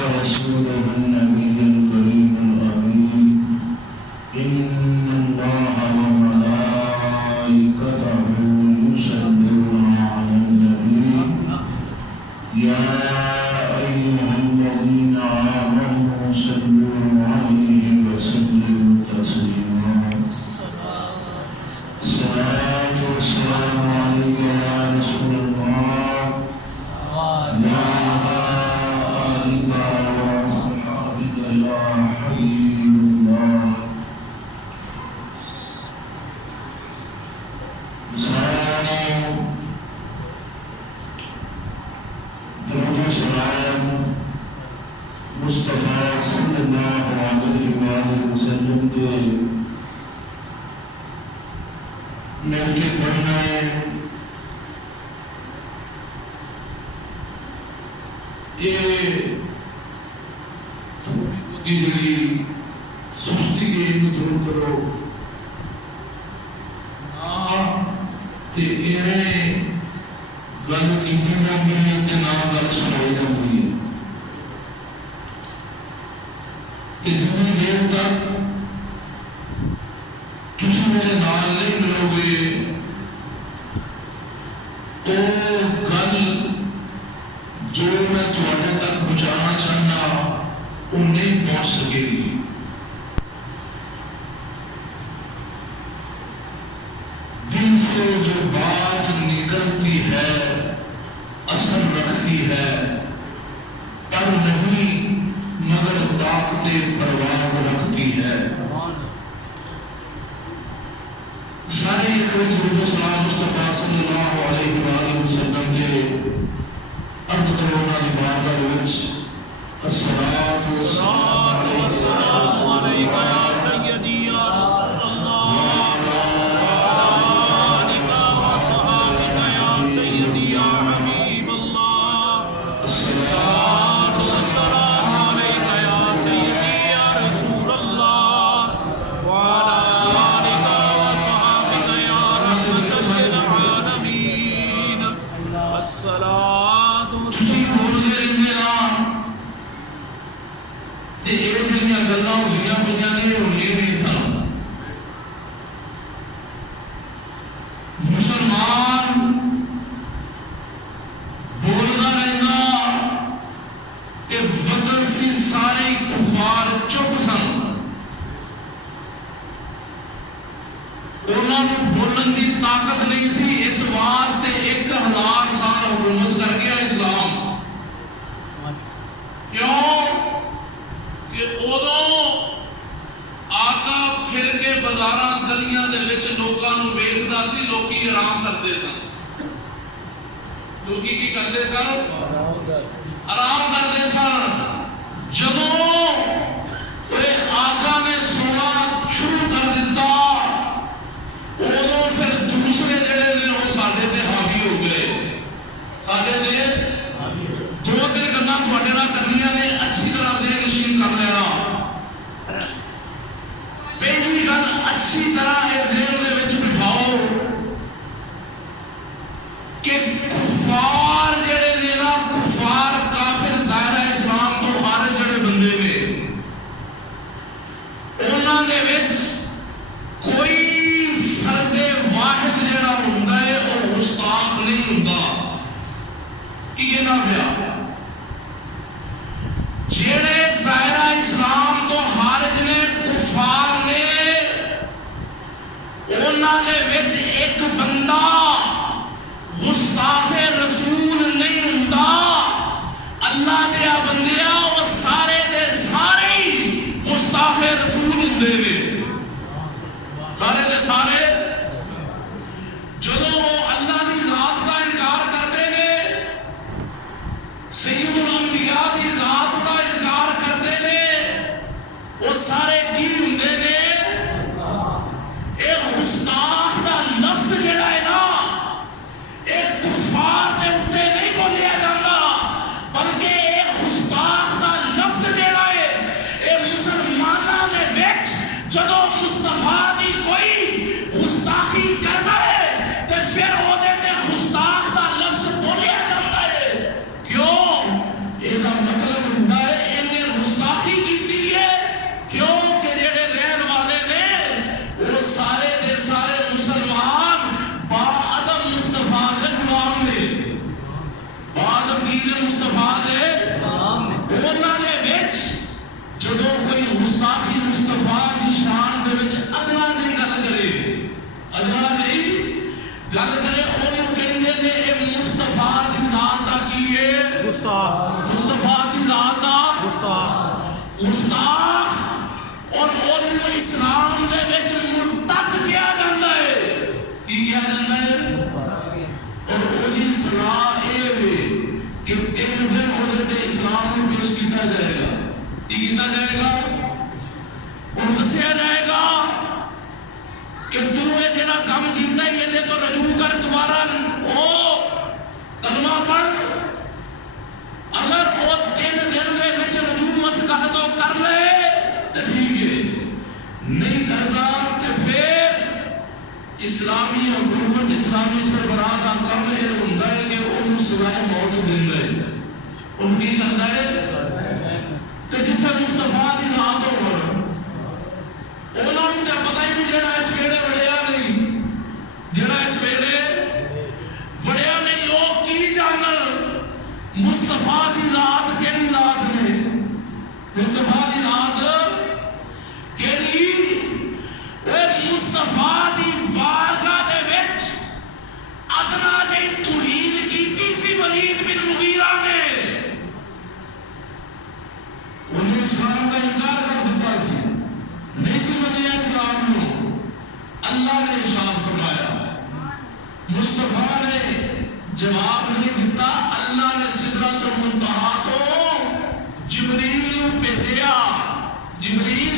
ورسوله النبي الكريم الأمين إن الله وملائكته يصلون على النبي يا أيها الذين آمنوا صلوا عليه وسلموا تسليما الصلاة والسلام عليك يا رسول الله يا آلك وصحبك يا حبيب الله درود سلام मुस्तफ़ा सल्लल्लाहु अलैहि वसल्लम के मिलके पढ़ना है। ये थोड़ी जी सुस्ती के दूर करो ना ते गल की जाती है ते ना गल सुनाई जाती है। जितनी देर तक तुम मेरे नाल नहीं मिलोगे तो गल जो मैं तुम्हारे तक पहुंचाना चाहना वो नहीं पहुंच सकेगी। दिल से जो बात निकलती है असर रखती है पर नहीं मगर ताकते परवाह रखती है। सारे दुरूद सलाम मुस्तफ़ा सल्लल्लाहु अलैहि वसल्लम के अर्ज करो ना दी बारगाह दे विच अस्सलातु वस्सलामु अलैका या सय्यदी या रसूलल्लाह अलैका व सहाबिका या सय्यदी या हबीबल्लाह अस्सलातु वस्सलामु अलैका या सय्यदी या रसूलल्लाह व अला आलिका व सहाबिका या रहमतल लिल आलमीन अस्सलातु वस्सलामु ते ये जिहड़ियां गल्लां होईयां पईयां ने होईयां नहीं सन। मुसलमान बोलदा रहिंदा ते वतन सी सारे कुफार चुप सन। उन्हां नूं बोलण दी ताकत नहीं सी। इस वास्ते 1000 साल हुकूमत कर गया इस्लाम। क्यों कि उदों आका फिर के बाजारां गलियां दे विच लोकां नूं वेखदा सी। लोकी आराम करदे सन। लोकी की करदे सन? आराम करदे सन। जदों ओए आका ने सोना शुरू कर दिता उदों फिर दूसरे जिहड़े ने वो साडे ते हावी हो गए। साडे ते दो तीन गल्लां तुहाडे नाल करनियां ने अच्छी तरह से नशीन कर लेना। पहली गल अच्छी तरह ये ज़हन दे विच बिठाओ कि कुफार जिहड़े ने ना कुफार काफिर दायरा इस्लाम तो खारिज जिहड़े बंदे ने उन्हां दे विच कोई फर्दे वाहिद जिहड़ा हुंदा है वो गुस्ताख नहीं हुंदा। कि ये ना पिया जेड़े दायरा इस्लाम तो खारिज ने कुफार ने उन्हां दे विच एक बंदा गुस्ताखे रसूल नहीं हुंदा। अल्लाह दे बंदिया वो सारे दे सारे ही गुस्ताखे रसूल हुंदे ने। सारे दे सारे जदों अल्लाह दी जात दा इनकार करदे ने सैयदुल अंबिया दी जात दा इनकार करदे ने वो सारे की हुंदे ने। एक गुस्ताख दा लफ्ज़ जिहड़ा है ना एक कुफार दे उत्ते नहीं बोलिया जाता बल्कि एक गुस्ताख दा लफ्ज़ जिहड़ा है ये मुसलमानां दे विच अल्लाह जी गल करे ओनू कहंदे ने ए मुस्तफा दी जात दा की है गुस्ताख मुस्तफा दी जात दा गुस्ताख और ओनू इस्लाम दे विच मुर्तद किया जांदा है की किया जांदा है और ओदी सलाह ए वे कि तीन दिन ओदे ते इस्लाम नू पेश किया जाएगा की किया जाएगा और दसिया जाएगा कि तू ये जेड़ा काम कीता है ये तो रजू कर दोबारा ओ कलमा पढ़ अगर वो 3 दिन दे विच रजू मसला तो कर ले तो ठीक है नहीं करता तो फिर इस्लामी हुकूमत इस्लामी सरबराह का काम ये हुंदा है कि उन सिवाय मौत देंदा है उनकी करता है कि जिथे मुस्तफा दी जात हो उन्होंने तो पता ही नहीं जेड़ा इस वेड़े वड़िया नहीं जेड़ा इस वेड़े वड़िया नहीं वो की जानल मुस्तफा दी जात केड़ी जात ने मुस्तफा दी जात केड़ी ए मुस्तफा दी बारगाह दे विच अदना जही तौहीद कीती सी वलीद बिन मुगीरा ने उन्हें इस्लाम का इनकार कर दिता सी नहीं समझिए इस्लाम को अल्लाह ने इरशाद फरमाया मुस्तफा ने जवाब नहीं दिता अल्लाह ने सिदरतुल मुंतहा तो जिब्रील भेजा जिब्रील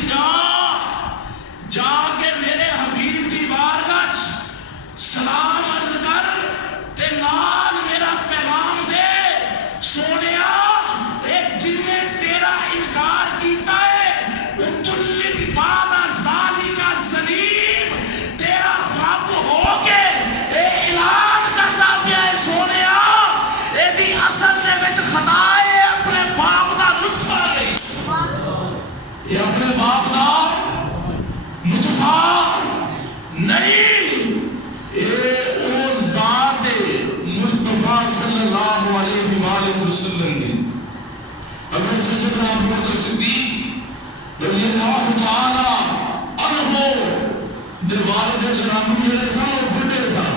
जाके मेरे हबीब की बारगाह सलाम अर्ज कर ते नाल मेरा पैगाम दे सोनिया एक जिन्ने तेरा इनकार कीता है अपने बाप का नुतफा नहीं ये ओ जात मुस्तफा सल्लल्लाहु अलैहि वसल्लम की हज़रत सैयदना अबू बकर सिद्दीक रज़ियल्लाहु तआला अन्हु दे वालिद गिरामी जेड़े सन वो बुढ़े था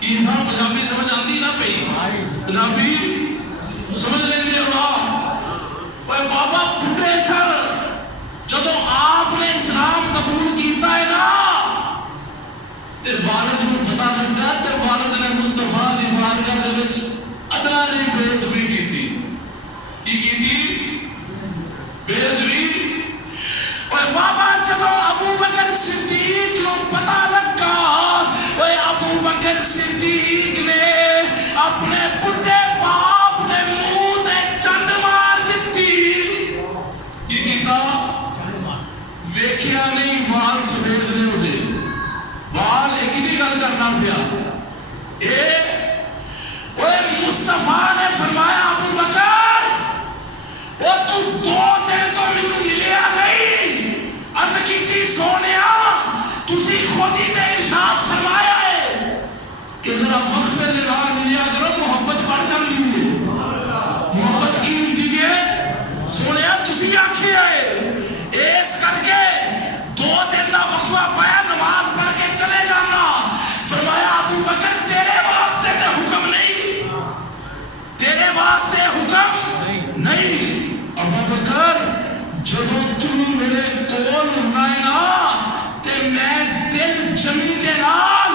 की था पंजाबी समझ आती ना पई पंजाबी समझ लेंगे अल्लाह ओए बाबा बुढ़े सन जदों आपने इस्लाम कबूल किया है ना ते वालिद को पता लगा ते वालिद ने मुस्तफा दी बारगाह दे विच अदना दी बेअदबी की बेअदबी ओए बाबा जदों अबू बकर सिद्दीक को पता लगा ओए अबू बकर सिद्दीक ने अपने बुढ़े बाप दे मुंह ते चंड मार दी की कीता वेखिया नहीं वाल सफेद ने उड़े वाल एक ही गल करना पिया मुस्तफा ने फरमाया अबू बकर वो तू 2 दिन तो मैनू मिलिया नहीं अर्ज की सोनिया तुसी खुद ही ने इरशाद फरमाया है कि जरा वक्त से निगाह मिलिया करो मोहब्बत बढ़ जाती है मोहब्बत की होती है सोनिया तुसी आखिया है इस करके 2 दिन का वक्फा पाया नमाज पढ़ के चले जाना फरमाया अबू बकर तेरे वास्ते तो हुक्म नहीं तेरे वास्ते हुक्म नहीं अबू बकर जब तू मेरे कोल होना है ना ते मैं दिल जमी के नाल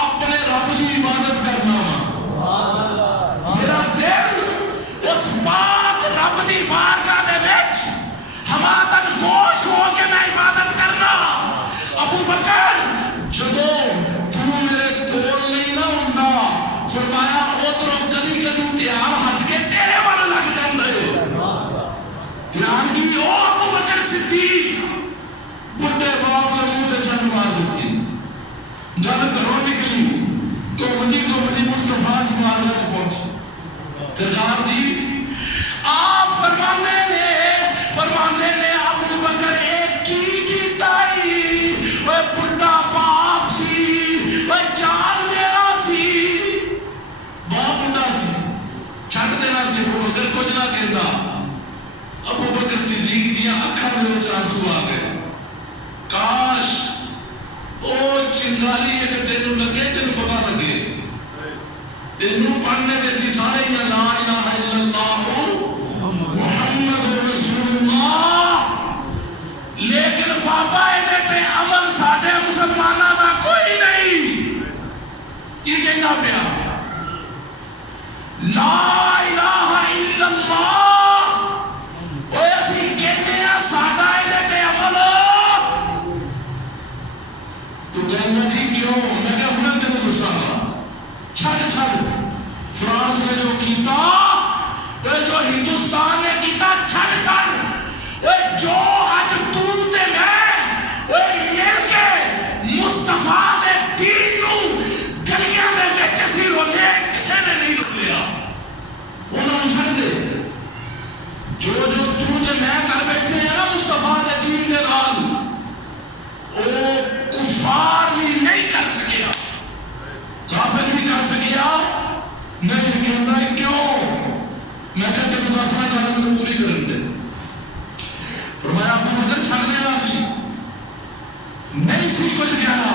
अपने रब की इबादत करना वा मेरा दिल उस पाक रब की बारगाह दे विच हवा तक गोश हो के मैं इबादत करना अबू बकर जदों तू मेरे कोल नहीं ना होंदा फरमाया उधरों कदी कदी ध्यान हट के तेरे वाल लग जांदा है ध्यान की ओ अबू बकर सिद्दीक बुढ़े बाप के मुंह ते चंड मार दी जब घरों निकली तो मदी मुस्तफा की बारगाह च पहुंची सरकार दी आप फरमाने ने अबू बकर एक की ताई वह बुढ़ा बाप सी वह चाल देना सी बाप बुढ़ा सी छड़ देना सी अबू बकर कुछ ना कहता अबू बकर सिद्दीक दियां अखां दे विच आंसू आ गए काश ओ चिंता गाली है कि तेन लगे तेन पता लगे तेन पढ़ने के सी सारे ही ला इलाहा इल्लल्लाह मुहम्मद रसूलुल्लाह। लेकिन बाबा इहदे ते अमल साडे मुसलमानां दा कोई नहीं। की कहना पिया ला इलाहा इल्लल्लाह ओए असी कहने आ साडा इहदे ते अमल। तू कहना जी क्यों? मैं क्या हुण तेन दसांगा। छड़ छड़ फ्रांस ने जो कीता जो हिंदुस्तान ने कीता छड़ छड़ जो अज तू ते मैं मिल के मुस्तफा दे दीन नू गलियां दे विच असीं रोले किसे ने नहीं रोलिया। उन्होंने छड़ दे जो जो तू ते मैं कर बैठे हैं ना मुस्तफा दे दीन दे नाल ओ कुफार भी नहीं कर सकिया, काफिर भी कर सकिया नहीं। कहता है क्यों? मैं कहते मुदासा गल मैंने पूरी कर दे। फरमाया अबू बकर छड़ देना सी नहीं सी कुछ कहना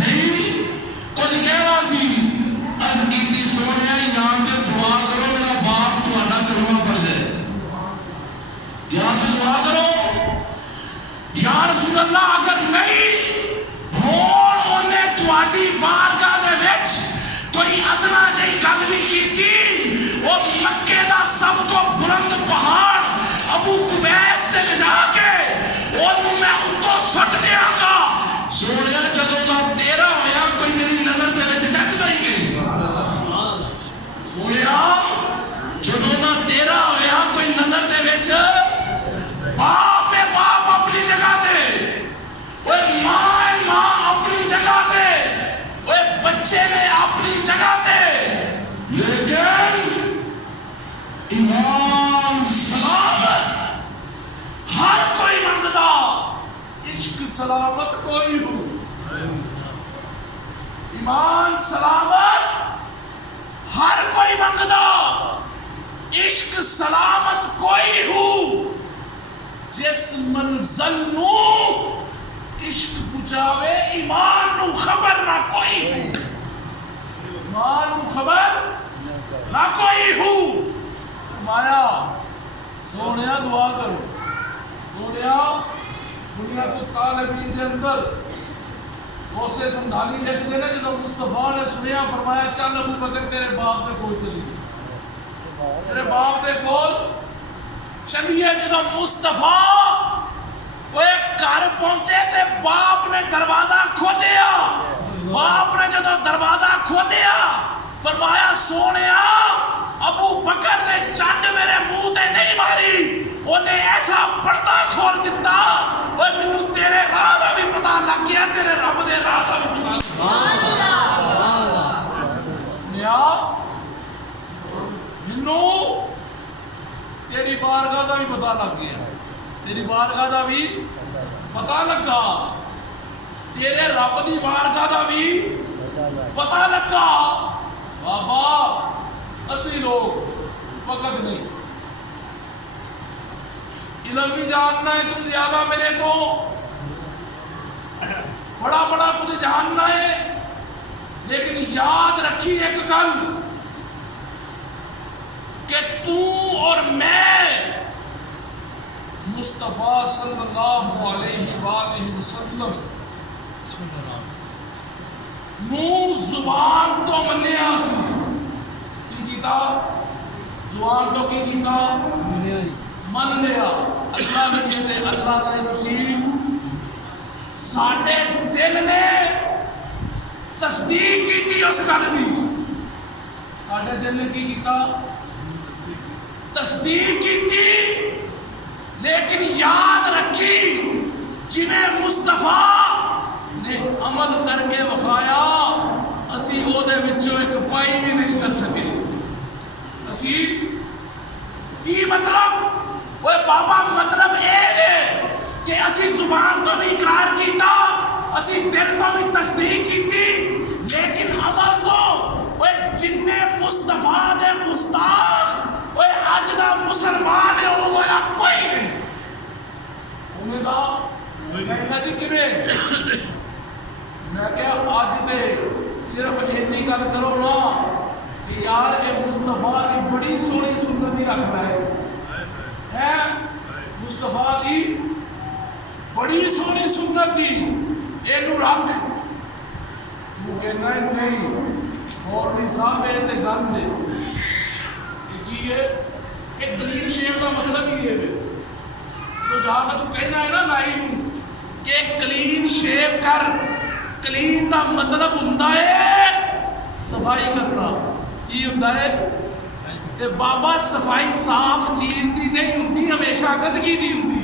नहीं कुछ कहना सी। अज कीती सोने इनाम ते दुआ करो मेरा बाप तुहाडा कलमा पढ़ जाए या तो दुआ करो या रसूल अल्लाह। अगर नहीं होण ओने तुहाडी बारगाह दे विच कोई अदना जही गल भी कीती वो मक्के दा सब तो बुलंद पहाड़ अबू कुबैस ते ले जाके ओनू मैं उत्तों सट दियांगा। सोनिया जदों दा तेरा होया कोई मेरी नजर दे विच जचदा ही नहीं। सोनिया जदों दा तेरा होया कोई नजर दे विच बाप है बाप अपनी जगह ते ओए मां है मां अपनी जगह ते ओए बच्चे ने अपनी जगह ते। लेकिन ईमान सलामत हर कोई मंगदा इश्क सलामत कोई हो। ईमान सलामत हर कोई मंगदा इश्क सलामत कोई हो। जिस मंज़िल नू इश्क पुचावे ईमान नू खबर ना कोई हो। ईमान नू खबर ना कोई हो। माया सोनिया दुआ करो सोनिया दुनिया तो तालिबीन के अंदर गौसे संधानी लिखते ने जो मुस्तफा ने सुनिया फरमाया चल अबू बकर तेरे बाप दे कोल चलिए तेरे बाप दे कोल चलिए। जो मुस्तफा वो घर पहुंचे ते बाप ने दरवाजा खोलिया। बाप ने जो दरवाजा खोलिया फरमाया सोनिया अबू बकर ने चंड मेरे मुंह ते नहीं मारी उन्हें ऐसा पर्दा खोल दिता ओए मैनू तेरे राह दा भी पता लग गया तेरे रब दे राह दा भी पता। सुभान अल्लाह मिया मैनू तेरी बारगाह दा भी पता लग गया तेरी बारगाह दा भी पता लगा तेरे रब दी बारगाह दा भी पता लगा। बाबा असी लोग वक्त नहीं इल्म भी जानना है तुम ज्यादा मेरे तो बड़ा बड़ा कुछ जानना है। लेकिन याद रखी एक गल कि तू और मैं मुस्तफा सल्लल्लाहु अलैहि वसल्लम मुंह जुबान तो मन्निया जुबान तो की कीता मन लिया। अल्लाह ने कहते अल्लाह ने तुसी साडे दिल ने तस्दीक की उस गल दी। साडे दिल ने की कीता तस्दीक की। लेकिन याद रखी जिन्हें मुस्तफा ने अमल करके विखाया असी ओदे विचों एक पाई भी नहीं कर सके। असी की मतलब वो बाबा मतलब ये है कि असी जुबान तो भी इकरार किया असी दिल तो भी तस्दीक की थी लेकिन अमल तो वो जिन्ने मुस्तफा दे मुस्ताक वो अज दा मुसलमान है वो होया कोई नहीं। उम्मीदा जी किवें मैं क्या अज तो सिर्फ इन्नी गल करो ना कि यार ये मुस्तफा की बड़ी सोहनी सुन्नत ही रखता है मुस्तफा की बड़ी सोहनी सुन्नत ही इनू रख तू कहना नहीं मौलवी साहब ये तो गल दे की है एक क्लीन शेव का मतलब ही है तो जाकर तू कहना है ना नाई कि क्लीन शेव कर क्लीन का मतलब हुंदा है सफाई करना की हुंदा है ते बाबा सफाई साफ चीज की नहीं होती हमेशा गंदगी की होती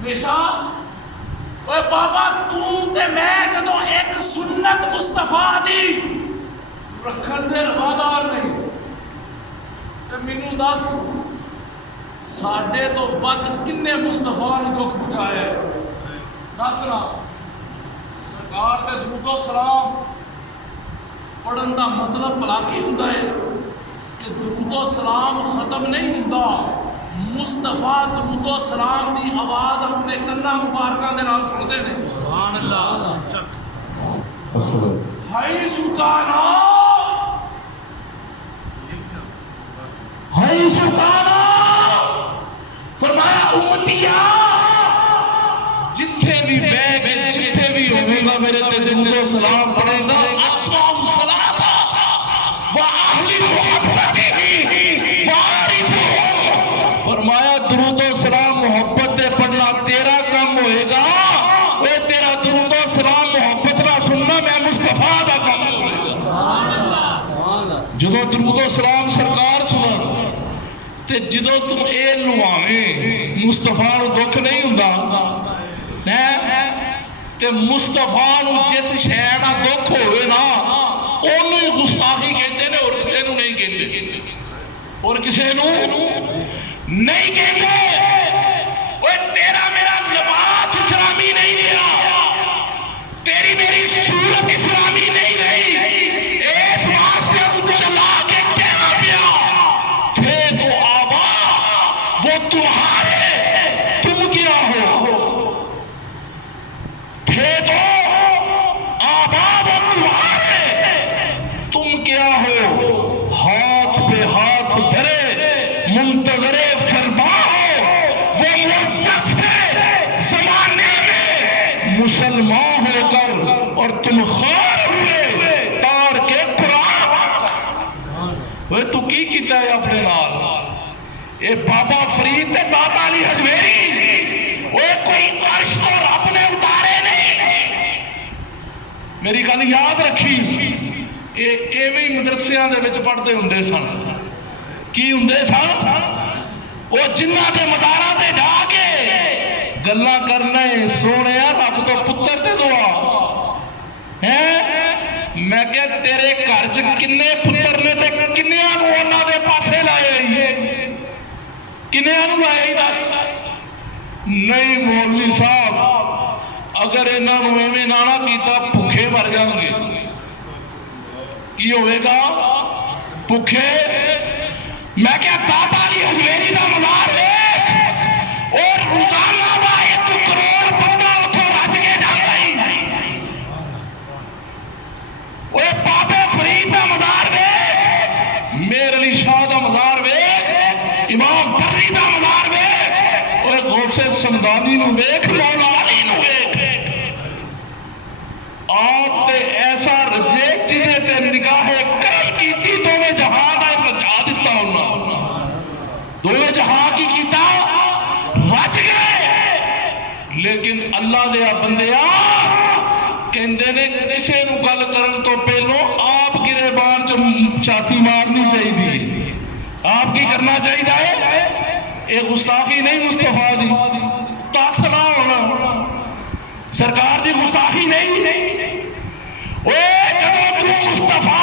हमेशा ओए बाबा तू ते मैं जदों एक सुन्नत मुस्तफा दी रखन दे रवादार नहीं ते मैनू दस साडे तो वध किन्ने मुस्तफा नूं दुख पहुंचाया दस ना सरकार ते दुरूदो सलाम पढ़न का मतलब भला की हुंदा है कि दुरूदो सलाम खत्म नहीं हुंदा मुस्तफा दुरूदो सलाम की आवाज़ अपने कन्ना मुबारकों के नाल सुनते हैं सुभान अल्लाह हाय सुकाना हाय सुकाना फरमाया उम्मतिया जिथे भी बैठ जिथे भी होगा मेरे ते दुरूदो सलाम पढ़ेगा अस्वाउ सलाता व अहली मुहब्बतिही वारिसुहुम फरमाया दुरूदो सलाम मोहब्बत दे पढ़ना तेरा काम होएगा वो तेरा दुरूदो सलाम मोहब्बत ना सुनना मैं मुस्तफा दा काम होएगा जदों दुरूदो सलाम सरकार सुनन ते जदों तू ए लुआवे मुस्तफा नूं दुख नहीं हुंदा है ते मुस्तफा नूं जिस शै दा दुख होवे ना ओनू ही गुस्ताखी कहते ने और किसी नूं नहीं कहते और किसी नूं नहीं कहते ओए तेरा मेरा लिबास इस्लामी नहीं रहा तेरी मेरी सूरत इस्लामी नहीं रही इस वास्ते तू चला के कहना पिया थे तो आबा वो तुम्हारे तुम क्या हो थे तो आबा वो तुम्हारे तुम क्या हो हाथ पे हाथ धरे मुंतजरे फरमा हो वो मुअज़्ज़ज़ है ज़माने में मुसलमान होकर और तुम खार हुए तार के कुरान वे तू की कीता है अपने नाल ए बाबा फरीद ते दाता अली हजवेरी ओए कोई अर्श तो रब ने उतारे नहीं मेरी गल याद रखी एवें ही मदरसियां दे विच पढ़दे हुंदे सन की हुंदे सन वो जिन्हां दे मज़ारां ते जाके गल्लां करना है सोने रब तो पुत्र दे दुआ है मैं क्या तेरे घर च किन्ने पुत्र ने ते किन्नियां नूं उन्हां दे पासे लाए किन्नियां नूं लाए दस नहीं मौलवी साहब अगर इन्हां नूं एवें ना कीता भुखे मर जाणगे की होवेगा भुखे मैं क्या दाता अली हजवेरी दा मज़ार वेख और रोजाना दा 1 करोड़ बंदा उत्थों रज के जांदा ही ओए बाबे फरीद दा मज़ार वेख मेर अली शाह दा मज़ार वेख इमाम बर्री दा मज़ार वेख ओए गौसे समदानी नूं वेख मौला अली नूं वेख आप ते ऐसा रजे जिन्हें ते निगाहे करम कीती दोवें जहां दा रजा दिता उन्हां दोवें जहां की कीता रच गए लेकिन अल्लाह दे बंदिया कहंदे ने किसी नूं गल करन तो पहलों आप गिरेबान च छाती मारनी चाहिए आप की करना चाहिए ये गुस्ताखी नहीं मुस्तफा दी तासना होना सरकार दी गुस्ताखी नहीं ओए जदों तू मुस्तफा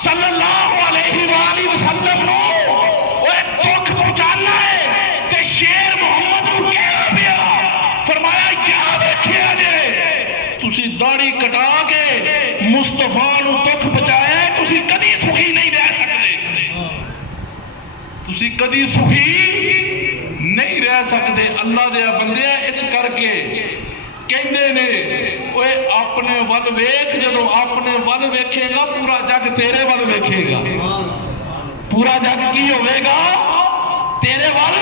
सल्लल्लाहु अलैहि वसल्लम नो ओए दुख पहुंचाना है ते शेर मोहम्मद नूं कहना पिया फरमाया याद रखिया जे तुसी दाढ़ी कटा के मुस्तफा नूं दुख पहुंचाया तुसी कदी सुखी नहीं रह सकते तुसी कदी सुखी नहीं रह सकते अल्लाह दे बंदे इस करके कहते ने ओए अपने वल वेख, जदों अपने वल वेखेगा पूरा जग तेरे वल वेखेगा। पूरा जग की होवेगा? तेरे वल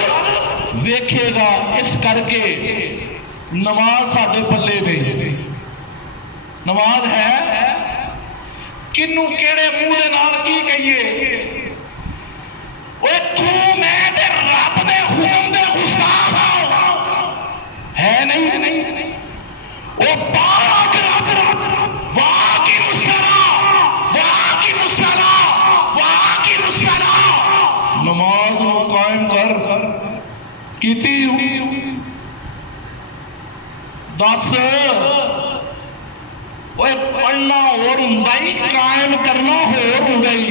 वेखेगा। इस करके नमाज साडे पल्ले नहीं। नमाज है किनू केड़े मुंह दे नाल की कहिए? ओए तू मैं ते रब दे हुक्म दे गुस्ताख है नहीं? ओ पाक रब वाह की मुसला, वाह की मुसला, वाह की मुसला। नमाज नूं कायम कर कीती दस। ओए पढ़ना होर हुंदा ही, कायम करना होर हुंदा ही।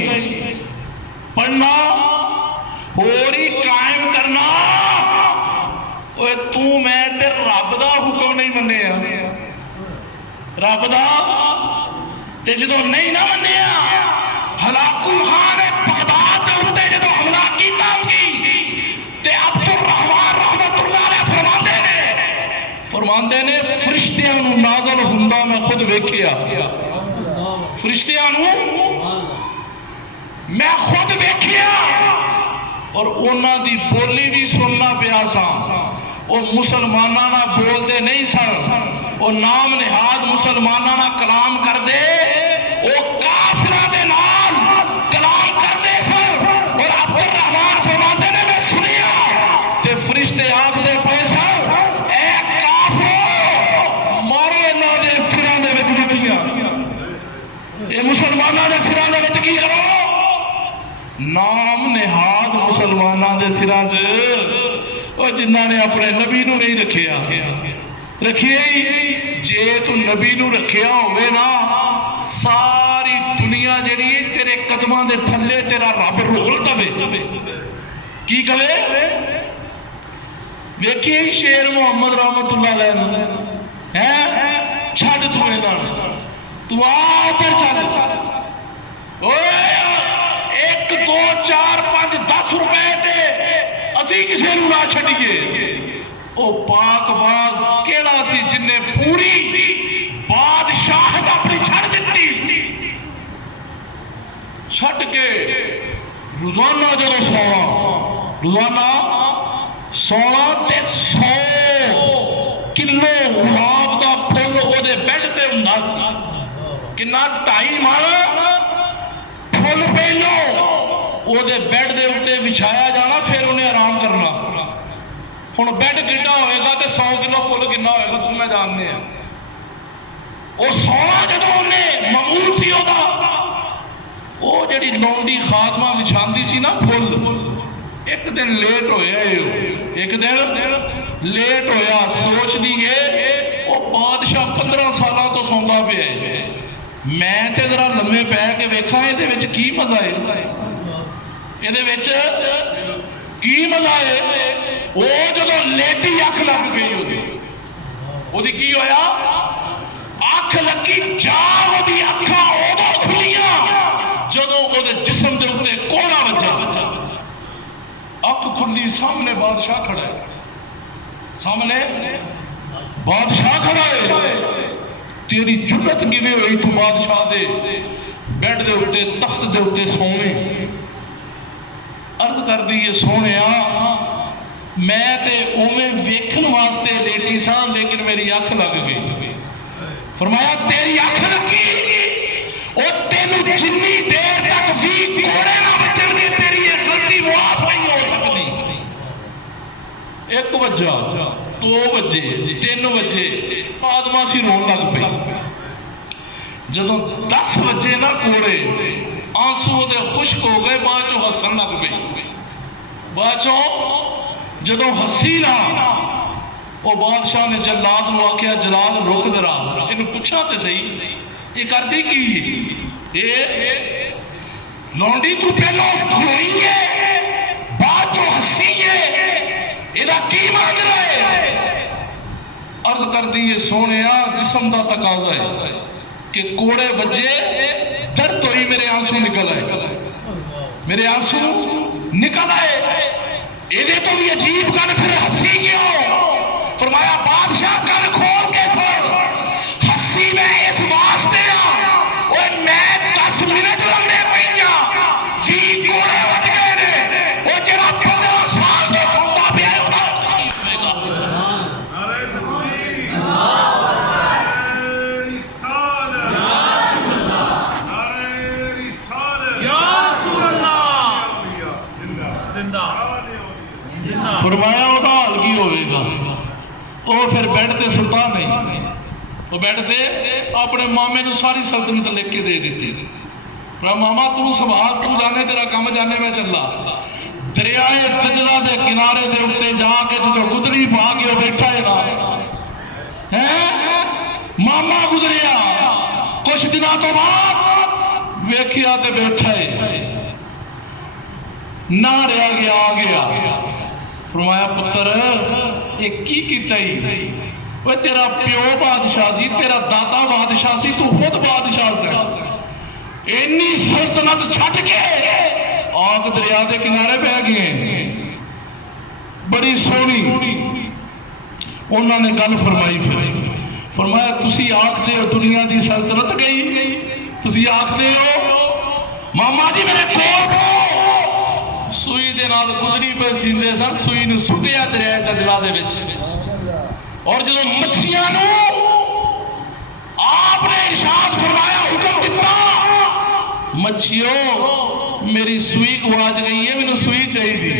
पढ़ना होर ही, कायम करना। ओए तू मैं ते रब दा हुक्म नहीं मन्निया, रब दा ते जदों नहीं ना मन्निया, हलाकू खान बगदाद दे उत्ते जदों हमला कीता सी ते अब्दुल रहमान रहमतुल्लाह अलैह फरमांदे ने फरिश्तियां नूं नाज़िल हुंदा मैं खुद वेखिया। फरिश्तियां नूं मैं खुद वेखिया और उन्हां दी बोली भी सुनना पिया सा। वो मुसलमानां नाल बोलदे नहीं सन, वो नाम निहाद मुसलमानां नाल कलाम करदे, वो काफिरां दे नाल कलाम करदे सन। और अब्दुल रहमान फरमांदे ने मैं सुनिया ते फरिश्ते आखदे पे सन मुसलमानों के सिरां दे विच की करो? नाम निहाद मुसलमानों के सिरां च जिन्हां ने अपने नबी नूं नहीं रखिया, रखिए ही। जे तू नबी नूं रखिया होवे ना, सारी दुनिया जिहड़ी तेरे कदमां दे थल्ले तेरा रब रोल दवे। की कवे? वेखिए ही शेर मुहम्मद रहमतुल्लाह अलैह है, छड्ड तू इन्हां नूं, तू आ उधर चल। ओए 1 2 4 5 10 रुपए ते असी किसे नूं ना छड्डीए। ओ पाकबाज केड़ा सी जिन्ने पूरी बादशाहत अपनी छड़ दित्ती, छड्ड के रोजाना जदों सोना, रोजाना सोना ते 100 किलो गुलाब दा फुल ओदे बेड ते हुंदा सी। किन्ना 2.5 मन फुल पहलो ओदे बेड दे उत्ते विछाया जाना, फिर उन्हें आराम करना। हुण बेड कितना होएगा ते 100 किलो फुल कितना होएगा तुम मैं जानने हैं। वो सोना जदों उन्हें मामूल सी ओदा, वो जिहड़ी लौंडी खादमा विछांदी सी ना फुल, एक दिन लेट होया, एक दिन लेट होया। सोचदी है वो बादशाह 15 साल तो सौंदा पिया, मैं ते जरा लम्मे पै के वेखा इहदे विच की मजा है, इहदे विच की मजा है। वो जदों लेटी अख लग गई ओदी की होया? अख लगी जाग, ओदी अखां उदों खुलियां जदों ओदे जिस्म दे उत्ते कोड़ा वज्जा। अख खुली, सामने बादशाह खड़ा है, सामने बादशाह खड़ा है। तेरी जुर्रत किवें होई तू बादशाह दे बेड दे उत्ते तख्त दे उत्ते सोवे? अर्ज कर दी है सोहणिया मैं ते उवें वेखण वास्ते लेटी सा, लेकिन मेरी अख लग गई। फरमाया तेरी अख लगी, और तेनू जिन्नी देर तक भी कोड़े ना बचण दी तेरी ये गलती मुआफ नहीं हो सकती। 1 वजा, 2 वजे, 3 वजे फातिमा सी रोन लग पई। जदों 10 वजे ना कोड़े, आंसू दे खुश्क हो गए, बाद चो हसन लग पई। बाद चो जदों हसी ना, वो बादशाह ने जलाद नूं आख्या जलाद रुक जरा, इनू पुछा ते सही ये करदी की? ये लौंडी तू पहलों रोई है, बाद चो हसी है, इहदा की माजरा है? अर्ज कर दी है सोहणिया जिस्म दा तकाजा है कि कोड़े वजे दर्द होई, मेरे आंसू निकल आए, मेरे आंसू निकल आए। ये तो भी अजीब गल, फिर हसी क्यों? फरमाया बादशाह गल खोल के सुन, फरमाया ਉਹਦਾ हाल की होगा। वो फिर बैड ते सुता नहीं, वो बैड ते अपने मामे नूं सारी सल्तनत लिख के दे दी। मामा तू संभाल, तू जाने तेरा काम जाने मैं चला। दरियाए दजला के किनारे के उत्ते जाके जो गुदरी पा के बैठा है ना है, मामा गुजरिया कुछ दिनों तो बाद वेखिया ते बैठा है ना रहा गया आ गया। फरमाया पुत्र ये की कीता ही? वो तेरा प्यो बादशाह सी, तेरा दादा बादशाह सी, तू खुद बादशाह से इन्नी सल्तनत छट के आग दरिया के किनारे बह गए। बड़ी सोहनी उन्होंने गल फरमाई। फिर फरमाया तुसी आखते हो दुनिया की सल्तनत गई, तुसी आखते हो मामा जी मेरे कोल सुई दे नाल गुजरी पे सींदे सन, सुई नूं सुटिया दरिया दजला दे विच। और जो मच्छियां नूं आपने इरशाद फरमाया, हुक्म दिता मच्छियों मेरी सुई गवाच गई है, मैनूं सुई चाहिए।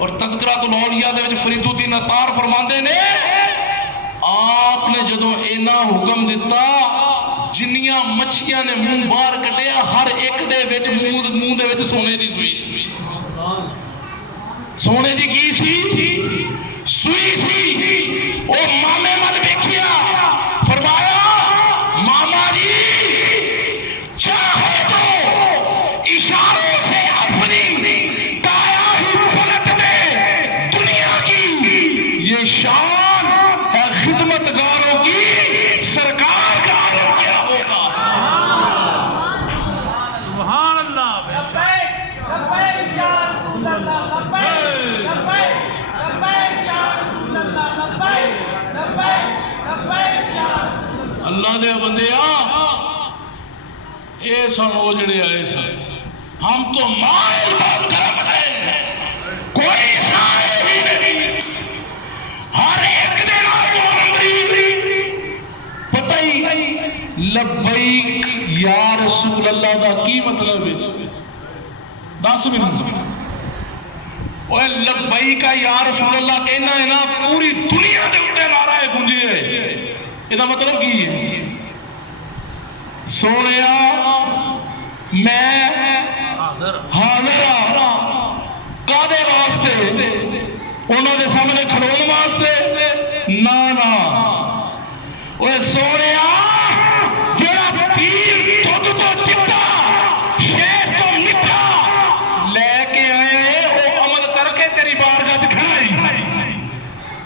और तज़किरातुल औलिया दे विच फरीदुद्दीन अत्तार फरमांदे ने आपने जदों इन्ना हुक्म दिता जिन्नियां मच्छियां ने मुंह बाहर कढ़िया हर एक दे विच मुंह दे विच सोने दी सुई। सोने दी की सी? सुई सी। ओ मामे मल वेखिया, फरमाया मामा जी चाहे तो इशारों से अपनी काया ही पलट दे। दुनिया की ये शान है खिदमतगारों की, सरकार का आलम क्या होगा। सुभान अल्लाह। अल्लाह दे बंदिया ये सन वो जड़े आए सन, हम तो माल करम है, कोई साहिब ही नहीं, हर एक दे नाल दो नंबरी। पता ही लब्बैक या रसूल अल्लाह दा की मतलब है? दस मिनट ओए लब्बैक या रसूल अल्लाह कहना है ना, पूरी दुनिया के उत्ते नारा है गूंजे है। इसका मतलब की है? सोनिया मैं हाजिर कादे वास्ते? उन्होंने सामने खड़ोन वास्ते? ना ना। ओए सोनिया जेड़ा तीर दुध तो चिट्टा शेर तो मिठा लेके आए वो अमल करके तेरी बारगाह च खड़ाई।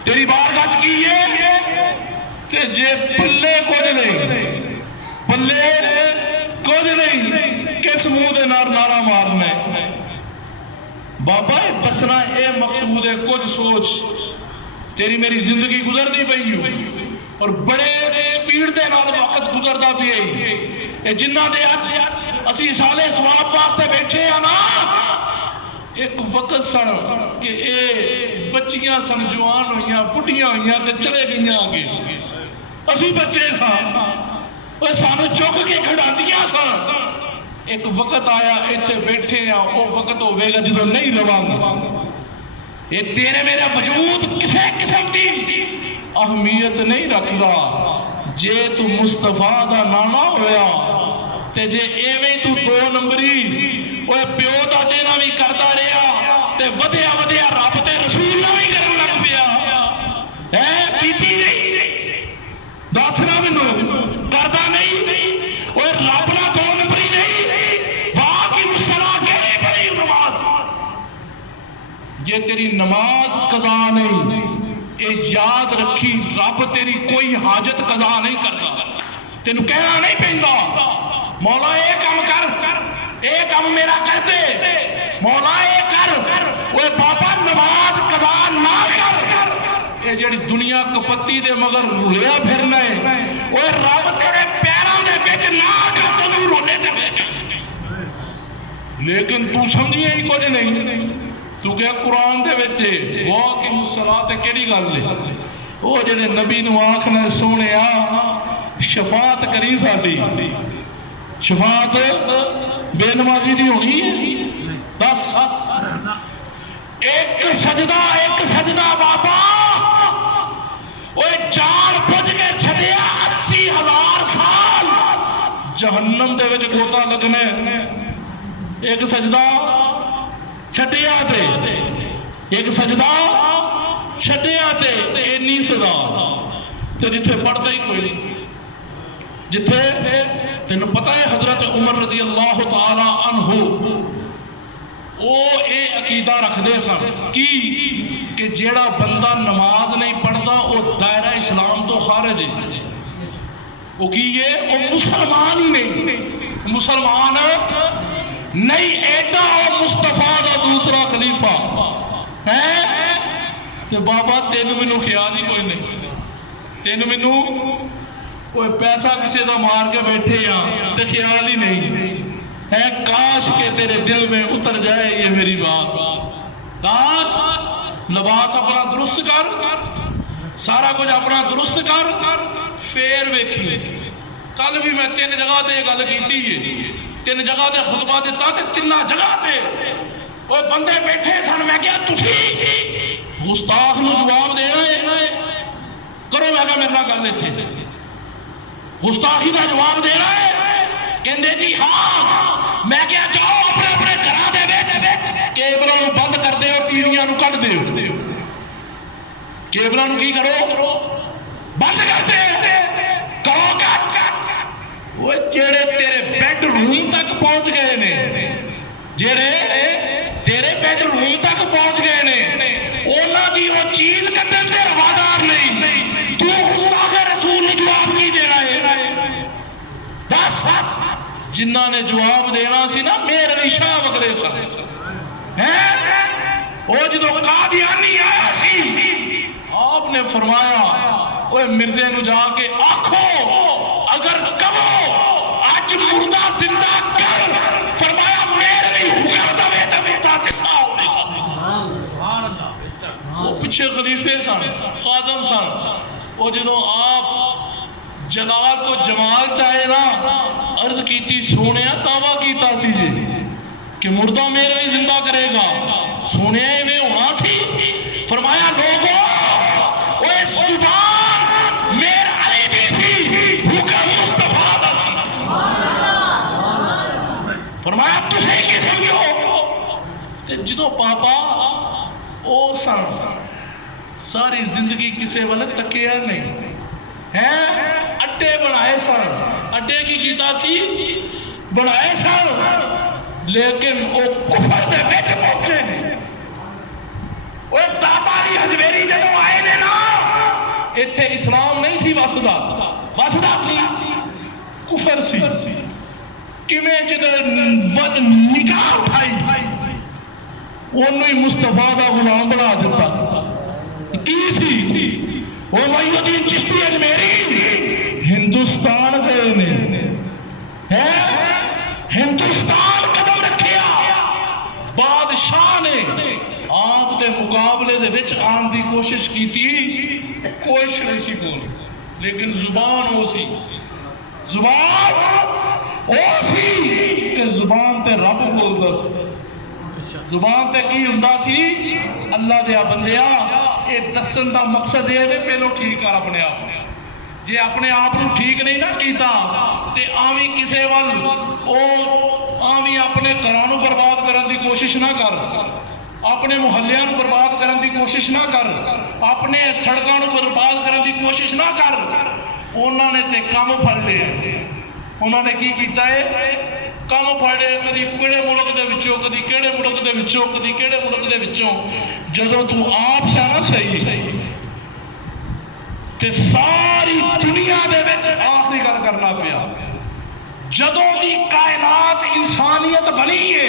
तेरी बारगाह च की है ते जे पल्ले कुछ नहीं, पल्ले कुछ नहीं, किस मुंह दे नाल नारा मारना है? बाबा दसना ये मकसूद है, कुछ सोच तेरी मेरी जिंदगी गुजरती पई और बड़े स्पीड दे नाल वक्त गुजरता भी है। जिन्ना दे अज असी साले सवाब वास्ते बैठे हैं ना, एक वक्त सन कि ए बच्चियां सन जवान हुई बुढ़ियां हुई ते चले गई आगे। असी बच्चे सानू चुक के खड़ांदियां सन। एक वक्त आया इत्थे बैठे हैं, वो वक्त होवेगा जो नहीं रवांगा। ये तेरे मेरा वजूद किसी किस्म की अहमियत नहीं रखता जे तू मुस्तफा दा नाना होया ते जे एवें तू दो नंबरी ओए प्यो दा देना भी करता रहा ते वधिया वधिया रब ते रसूल ना भी करन लग पिया है। पीती नहीं दसना मैनू करदा नहीं ओए रब ना दो नंबरी नहीं। बाकी मुसला केड़ी बड़ी नमाज, जे तेरी नमाज कज़ा नहीं ये याद रखी रब तेरी कोई हाजत कज़ा नहीं करता। तेनू कहना नहीं पैंदा मौला ये काम कर, ये काम मेरा कर दे, मौला ये कर। ओए बाबा नमाज कज़ा ना कर, ये जेड़ी दुनिया कपत्ती दे मगर रुलिया फिरना है ओए रब तेरे पैरों दे विच ना कर तू रोने ते। लेकिन तू समझिए ही कुछ नहीं, तू क्या कुरान दे विच वाह कि मुसलात केड़ी गल है। वो जेड़े नबी नू आखना सोनिया शफात करी साडी, शफात बेनमाजी दी होनी है। बस एक सजदा बाबा ओए जान बुझ के छड़िया 80,000 साल जहन्नम दे विच गोता लगने एक सजदा छड़िया ते एक सजदा छड़िया ते इन्नी सदा ते जिथे पढ़ता ही कोई नहीं जिथे तेन पता है हजरत उमर रजी अल्लाह तआला अन्हु वो ये अकीदा रखते सन कि जेड़ा बंदा नमाज नहीं पढ़ता वो दायरा इस्लाम तो खारिज है वो की है वो मुसलमान ही नहीं मुसलमान नहीं एडा और मुस्तफा का दूसरा खलीफा है ते बाबा तेन मैनू ख्याल ही कोई नहीं तेन मैनू कोई पैसा किसी का मार के बैठे आ तो ख्याल ही नहीं है काश के तेरे दिल में उतर जाए ये मेरी बात काश लिबास अपना दुरुस्त कर सारा कुछ अपना दुरुस्त कर फिर वेखी कल भी मैं 3 जगह ते गल की 3 जगह ते खुतबा दिता ते 3 जगह ते वो बंदे बैठे सन मैं क्या तुसी गुस्ताख नूं जवाब देना है करो मैं क्या मेरे नाल गल इत्थे गुस्ताखी का जवाब देना है कहते जी हाँ मैं क्या जाओ अपने अपने घर केबलों बंद कर दो टीवियां कट दो केबलों की करो बंद कर दे करो वो जेड़े तेरे बेडरूम तक पहुंच गए ने जेड़े तेरे बेडरूम तक पहुंच गए ने उन्हां दी वो चीज कड्डण दे रवादार नहीं तू गुस्ताखे रसूल नूं जवाब की देना है बस जिन्ना ने जवाब देना सी ना मेरे अली शाह वगरे सन वो जो कादियानी आया सी आपने फरमाया ओए मिर्जे नूं जाके आखो अगर कहो आज मुर्दा जिंदा कर फरमाया मेरे लिए हुक्म दवे तो मुर्दा जिंदा होगा वो पीछे खलीफे सन खादम सन वो जो आप जलाल तो जमाल चाहे ना अर्ज की सोने दावा किया जे कि मुर्दा मेरे लिए जिंदा करेगा सोने में होना सी फरमाया लोगों ओए जुबान मेरे अली दी सी हुक्म मुस्तफा दा सी फरमाया तुसे की समझो ते जदों पापा ओ सन सारी जिंदगी किसे वाले तकिया नहीं है अड्डे बनाए सन अड्डे की कीता सी बनाए सन लेकिन वो कुफर दे विच पहुंचे ने वो दाता दी हजवेरी जदों आए ने ना इत्थे इस्लाम नहीं सी वसदा सी कुफर सी किवें जदों निगाह उठाई ओनू ही मुस्तफा दा गुलाम बना दिता की सी वो मोइनुद्दीन चिश्ती अजमेरी हिंदुस्तान गए ने है हिंदुस्तान कदम रखिया बादशाह ने आप के मुकाबले दे विच आने की कोशिश की कोशिश नहीं सी बोली लेकिन जुबान वो सी जुबान वो सी कि जुबान ते रब बोलदा सी जुबान ते की हुंदा सी अल्लाह दे बंदिया ये दसन का मकसद ये है पहलो ठीक कर अपने आप जे अपने आप को ठीक नहीं ना किया तो आवी किसी वाल आवी अपने घरों बर्बाद करने की कोशिश ना कर अपने मुहल्लियां बर्बाद करने की कोशिश ना कर अपने सड़कों बर्बाद करने की कोशिश ना कर उन्होंने तो काम फड़ लिया उन्होंने की किया है काम फड़े कभी किहड़े मुल्क के विचों कभी किहड़े मुल्क के विचों कभी किहड़े मुल्क के विचों जदों तू आप सा ना सही ते सारी दुनिया दे विच आखिरी गल करना पिया जदों दी कायनात इंसानियत बनी है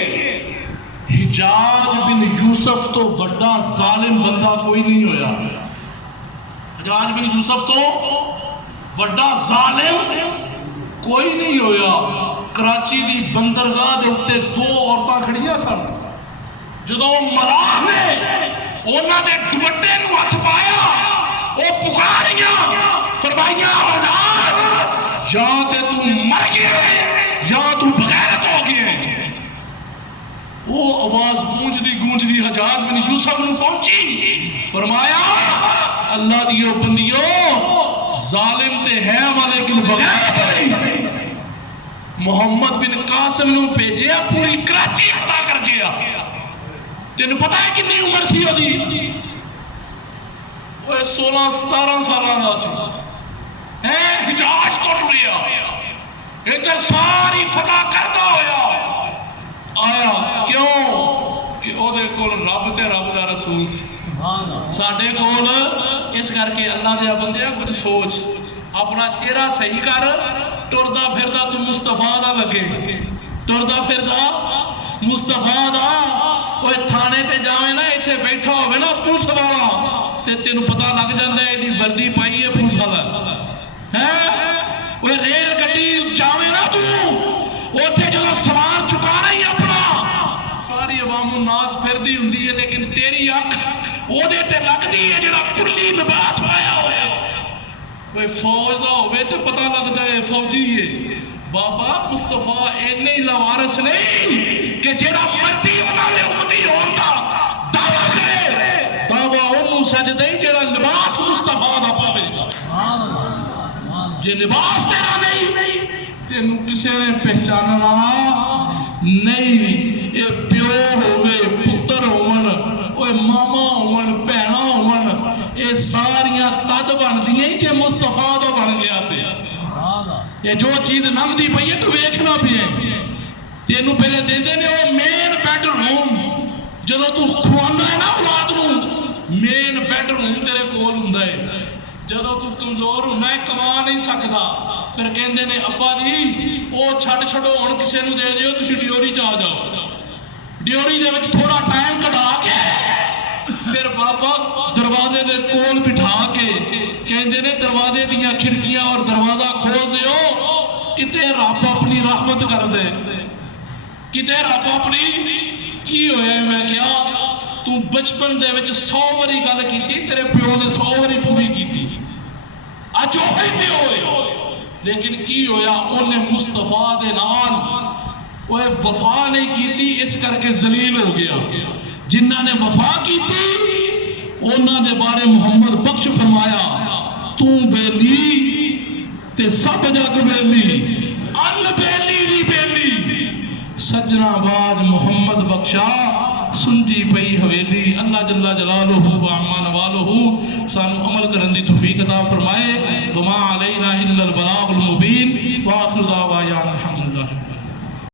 हिजाज बिन यूसुफ तो बड़ा जालिम बंदा कोई नहीं होया हिजाज बिन यूसुफ तो बड़ा जालिम कोई नहीं होया कराची की बंदरगाह के उत्ते 2 औरतां खड़ियां सन जदों मलाह ने उन्होंने दुपट्टे नूं हथ पाया वो पुकारियां फरमाइयां आजाद या ते तू मर गया या तू बगैरत हो गया वो आवाज गूंजदी हजाज बिन यूसुफ नूं पहुंची। फरमाया अल्लाह दियो बंदियो जालिम ते है लेकिन बगैर नहीं। मुहम्मद बिन कासिम नूं भेजिया पूरी कराची पता कर गया। तेन पता है कितनी उम्र सी ओदी? 16-17 साल का सी। हिजाज तो टुरिया इधर सारी फतह करता होया आया। क्यों कि ओदे कोल रब ते रब दा रसूल सी। साडे कोल इस करके अल्लाह दे बंदे कुछ सोच, अपना चेहरा सही कर, टुरदा फिरदा तू मुस्तफा दा लगे, टुरदा फिरदा मुस्तफा दा। ओए थाने ते जावे ना, इत्थे बैठा होवे ना पुलिस वाला, ते तेनू पता लग जांदा है इहदी वर्दी पाई है पुलिस वाला है। ओए रेल गड्डी जावे ना तू, उत्थे जदों सवार चुकाना ही अपना, सारी अवाम नास फिरदी हुंदी है, लेकिन तेरी अख ओदे ते लगदी है जिहड़ा कुल्ली लिबास पाया होया। ओए फौज दा होवे ते पता लगदा है फौजी है। बाबा मुस्तफा इन्ने ही लवारस नहीं कि जिहड़ा मर्जी उन्हां दे उम्मती होण दा दावा करे, दावा ओनू सजदा ही जिहड़ा लिबास मुस्तफा दा पावेगा। जे लिबास तेरा नहीं, तेनू किसी ने पहचानना नहीं। ये प्यो होवे, पुत्र होवन, ओए मामा होवन, भैणा होवन, ये सारियां तद बनदियां जे मुस्तफा दा बन गया। ते ये जो चीज लंघदी पई है तू वेखना भी है। तेनू पहले देंदे ने वो मेन बेडरूम, जदों तू खुआंदा है ना औलाद नू, मेन बेडरूम तेरे कोल हुंदा है। जदों तू कमजोर होना है, कमा नहीं सकता, फिर कहते ने अब्बा जी वो छड्ड छड्डो, हुण किसी नूं दे दिओ, तुसीं डिओरी च आ जाओ। डिओरी दे विच थोड़ा टाइम कढा के फिर बाबा दरवाजे दे कोल बिठा के कहते ने दरवाजे दियां खिड़कियां और दरवाजा खोल दिओ, किते रब अपनी रहमत कर दे, किते रब अपनी। की होया? मैं क्या तू बचपन दे विच 100 वारी गल कीती, तेरे प्यो ने 100 वारी पूरी कीती, अज ओही प्यो है। लेकिन की होया? उन्हें मुस्तफा दे नाल ओए वफा नहीं कीती, इस करके जलील हो गया। जिन्हां ने वफा कीती उन्हां दे बारे मुहम्मद बख्श फरमाया, तू बेली ते सब जग बेली, अन बेली दी बेली। सजना बाज मुहम्मद बख्शा सुनजी पई हवेली। अल्लाह जल्ला जलालुहु व अम्मा नवालुहु सानू अमल करन दी तौफीक अता फरमाए। वमा अलैना इल्लल बलागुल मुबीन। व आखिरु दावाना